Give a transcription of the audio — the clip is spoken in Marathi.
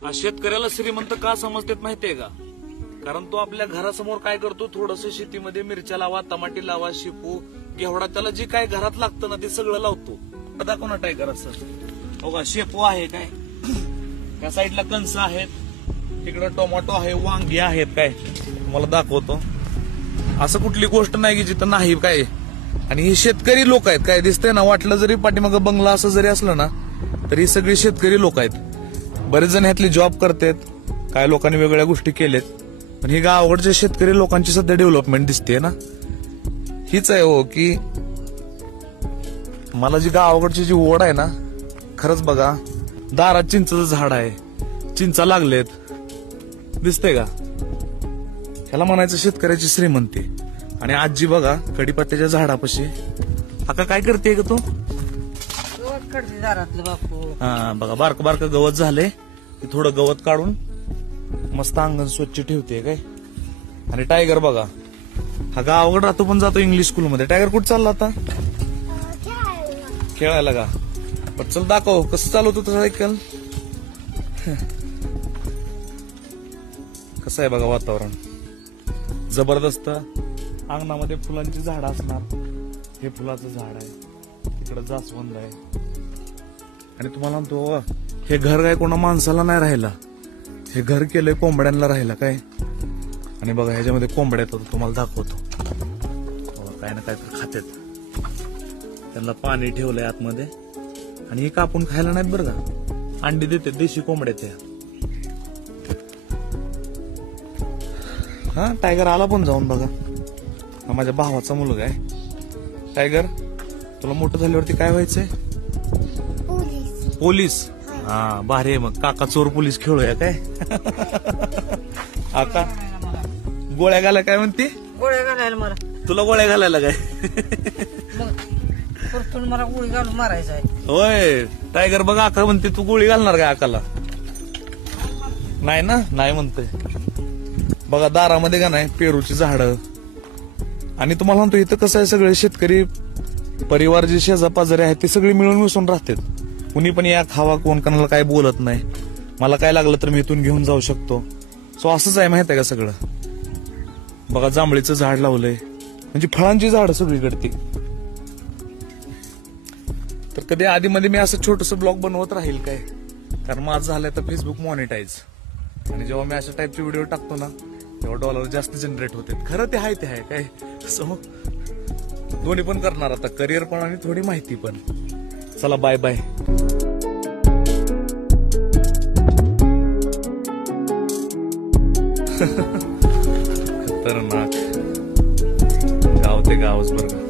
शेतकऱ्याला श्रीमंत का समजतात माहितीये का? कारण तो आपल्या घरासमोर काय करतो, थोडस शेतीमध्ये मिरच्या लावा, टमाटे लावा, शेपू, घेवडा, त्याला जे काय घरात लागतं ना ते सगळं लावतो. दाखव ना टायगर असं. बघा शेपू आहे काय, त्या साईडला कणस आहेत, तिकडं टोमॅटो आहे, वांगी आहेत काय, तुम्हाला दाखवतो. असं कुठली गोष्ट नाही की जिथं नाही काय. आणि हे शेतकरी लोक आहेत काय, दिसतंय ना, वाटलं जरी पाठीमागं बंगला असं जरी असलं ना तरी सगळी शेतकरी लोक आहेत. बरेच जण ह्यातले जॉब करतात, काय लोकांनी वेगवेगळ्या गोष्टी केल्यात, पण ही गावाकडच्या शेतकरी लोकांची सध्या डेव्हलपमेंट दिसते ना, हीच आहे हो. की मला जी गावाकडची जी ओढ आहे ना, खरंच बघा, दारात चिंचचं झाड आहे, चिंचा लागलेत, दिसतंय का, ह्याला म्हणायचं शेतकऱ्याची श्रीमंती. आणि आजी बघा कडीपत्त्याच्या झाडापाशी आता काय करते ग तू? हा बघा, बारक बारक गवत झालंय, थोडं गवत काढून मस्त अंगण स्वच्छ ठेवते काय. आणि टायगर बघा, हा गावाकडे राहतो पण जातो इंग्लिश स्कूलमध्ये. टायगर कुठं चालला आता? खेळायला का? पण चल दाखव कसं चालवतो तुझं सायकल. कसं आहे बघा वातावरण, जबरदस्त. अंगणामध्ये फुलांची झाड असणार, हे फुलाचं झाड आहे, तिकडं जास्वंद आहे. आणि तुम्हाला म्हणतो, हे घर काय कोणा माणसाला नाही राहिला, हे घर केलंय कोंबड्यांना राहिला काय. आणि बघा ह्याच्यामध्ये कोंबड्या येतात, तुम्हाला दाखवतो. काय ना काय तर खात्यात, त्यांना पाणी ठेवलंय आतमध्ये. आणि हे कापून खायला नाहीत बरं का, अंडी देते देशी कोंबड्या त्या. हा टायगर आला पण जाऊन बघा, हा माझ्या भावाचा मुलगा आहे. टायगर, तुला मोठं झाल्यावरती काय व्हायचंय? पोलीस. हा भारी आहे मग, काका चोर पोलीस खेळूया काय. काका गोळ्या घालाय काय म्हणते? गोळ्या घालायला मला. तुला गोळ्या घालायला काय? मला गोळी घालून मारायचं आहे. होय टायगर बघा, आका म्हणते तू गोळी घालणार काय आकाला? नाही ना, नाही म्हणते. बघा दारामध्ये का नाही पेरूची झाडं. आणि तुम्हाला म्हणतो इथं कसं आहे, सगळे शेतकरी परिवार जे शेजापाजारी आहेत ते सगळे मिळून मिसळून राहतात. कुणी पण या खावा, कोण कोणाला काय बोलत नाही. मला काय लागलं तर मी इथून घेऊन जाऊ शकतो. सो असंच आहे माहित आहे का सगळं. बघा जांभळीचं झाड लावलंय, म्हणजे फळांची झाड सगळीकडती. तर कधी आधी मध्ये मी असं छोटस ब्लॉग बनवत राहील काय, कारण माझं झालंय तर फेसबुक मॉनिटाईज. आणि जेव्हा मी अशा टाईपचे व्हिडिओ टाकतो ना तेव्हा डॉलर जास्त जनरेट होते. खरं ते आहे काय. सो दोन्ही पण करणार आता, करिअर पण आणि थोडी माहिती पण. चला बाय बाय. खतरनाक गाव ते गावच बरं.